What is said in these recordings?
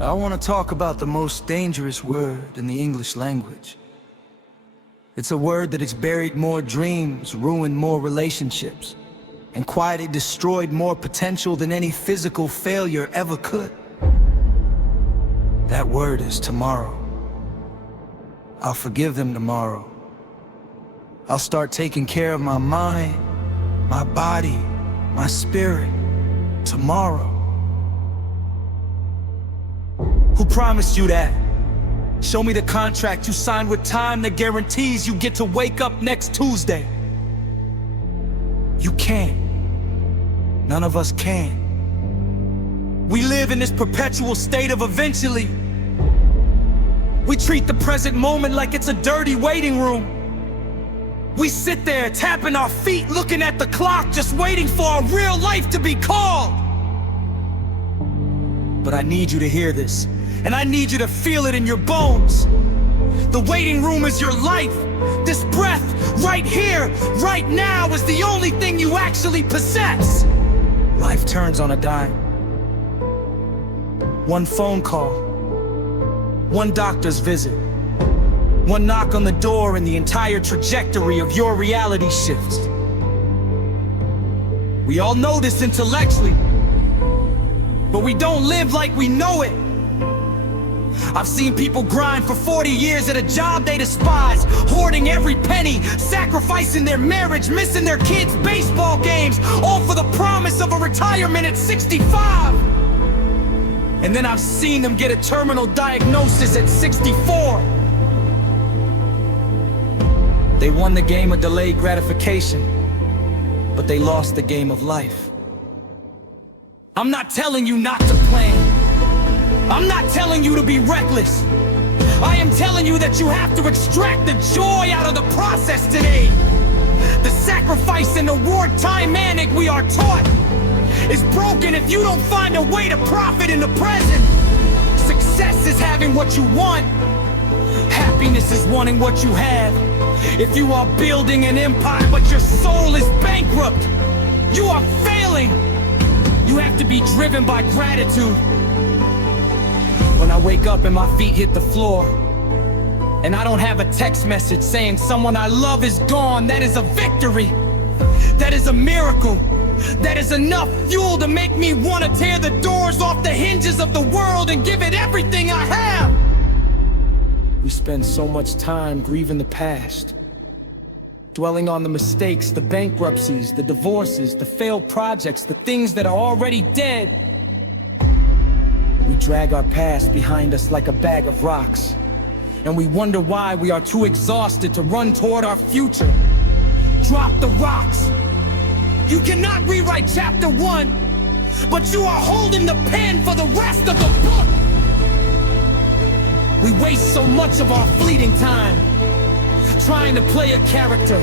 I want to talk about the most dangerous word in the English language. It's a word that has buried more dreams, ruined more relationships, and quietly destroyed more potential than any physical failure ever could. That word is tomorrow. I'll forgive them tomorrow. I'll start taking care of my mind, my body, my spirit tomorrow. Who promised you that? Show me the contract you signed with time that guarantees you get to wake up next Tuesday. You can't. None of us can. We live in this perpetual state of eventually. We treat the present moment like it's a dirty waiting room. We sit there tapping our feet, looking at the clock, just waiting for our real life to be called. But I need you to hear this, and I need you to feel it in your bones. The waiting room is your life. This breath, right here, right now, is the only thing you actually possess. Life turns on a dime. One phone call, one doctor's visit, one knock on the door, and the entire trajectory of your reality shifts. We all know this intellectually, but we don't live like we know it. I've seen people grind for 40 years at a job they despise, hoarding every penny, sacrificing their marriage, missing their kids' baseball games, all for the promise of a retirement at 65. And then I've seen them get a terminal diagnosis at 64. They won the game of delayed gratification, but they lost the game of life. I'm not telling you not to plan. I'm not telling you to be reckless. I am telling you that you have to extract the joy out of the process today. The sacrifice and the wartime manic we are taught is broken if you don't find a way to profit in the present. Success is having what you want. Happiness is wanting what you have. If you are building an empire but your soul is bankrupt, you are failing. You have to be driven by gratitude. When I wake up and my feet hit the floor, and I don't have a text message saying someone I love is gone, that is a victory. That is a miracle. That is enough fuel to make me want to tear the doors off the hinges of the world and give it everything I have. We spend so much time grieving the past, dwelling on the mistakes, the bankruptcies, the divorces, the failed projects, the things that are already dead. We drag our past behind us like a bag of rocks, and we wonder why we are too exhausted to run toward our future. Drop the rocks. You cannot rewrite chapter 1, but you are holding the pen for the rest of the book. We waste so much of our fleeting time trying to play a character.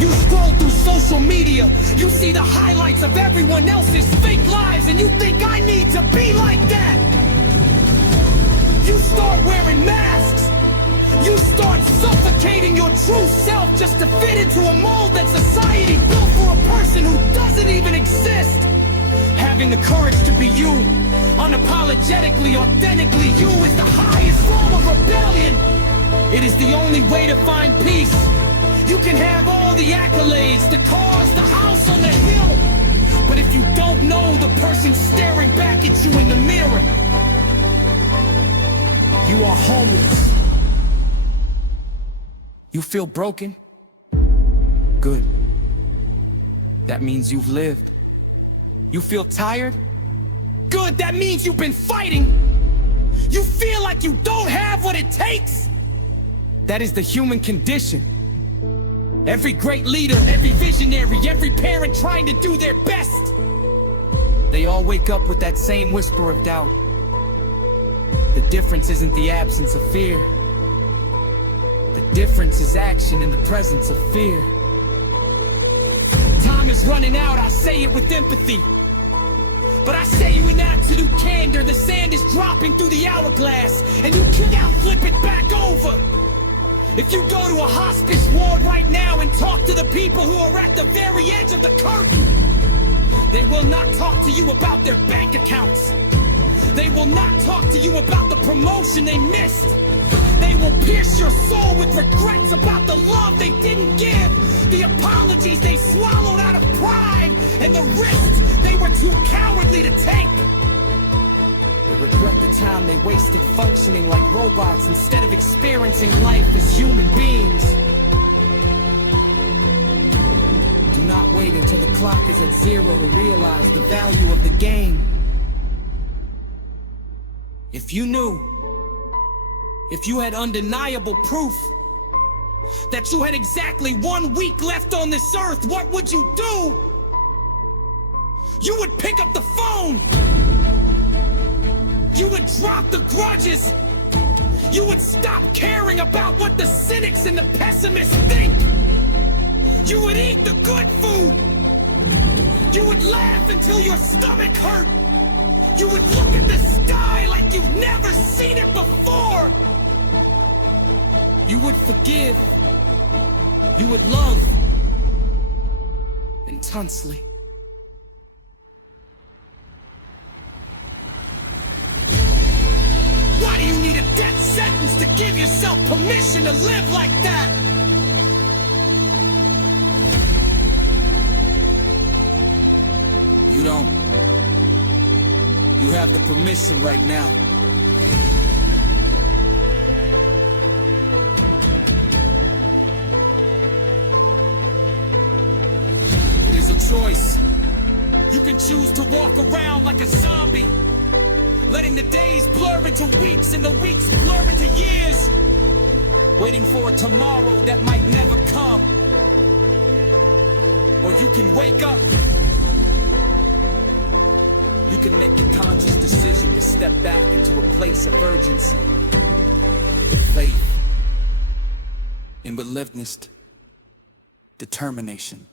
You scroll through social media, you see the highlights of everyone else's fake lives, and you think I need to be like that. You start wearing masks. You start suffocating your true self just to fit into a mold that society built for a person who doesn't even exist. Having the courage to be you, unapologetically, authentically you, is the highest form of rebellion. It is the only way to find peace. You can have all the accolades, the cars, the house on the hill, but if you don't know the person staring back at you in the mirror, you are homeless. You feel broken? Good. That means you've lived. You feel tired? Good, that means you've been fighting. You feel like you don't have what it takes? That is the human condition. Every great leader, every visionary, every parent trying to do their best, they all wake up with that same whisper of doubt. The difference isn't the absence of fear. The difference is action in the presence of fear. Time is running out, I say it with empathy, but I say it with absolute candor. The sand is dropping through the hourglass, and you cannot flip it back over. If you go to a hospice ward right now and talk to the people who are at the very edge of the curtain, they will not talk to you about their bank accounts. They will not talk to you about the promotion they missed. They will pierce your soul with regrets about the love they didn't give, the apologies they swallowed out of pride, and the risks they were too cowardly to take. They regret the time they wasted functioning like robots instead of experiencing life as human beings. Do not wait until the clock is at zero to realize the value of the game. If you knew, if you had undeniable proof that you had exactly 1 week left on this earth, what would you do? You would pick up the phone. You would drop the grudges. You would stop caring about what the cynics and the pessimists think. You would eat the good food. You would laugh until your stomach hurt. You would look at the sky like you've never seen it before. You would forgive. You would love intensely. Why do you need a death sentence to give yourself permission to live like that? You don't. You have the permission right now. It is a choice. You can choose to walk around like a zombie, letting the days blur into weeks and the weeks blur into years, waiting for a tomorrow that might never come. Or you can wake up. You can make a conscious decision to step back into a place of urgency, faith, and relentless determination.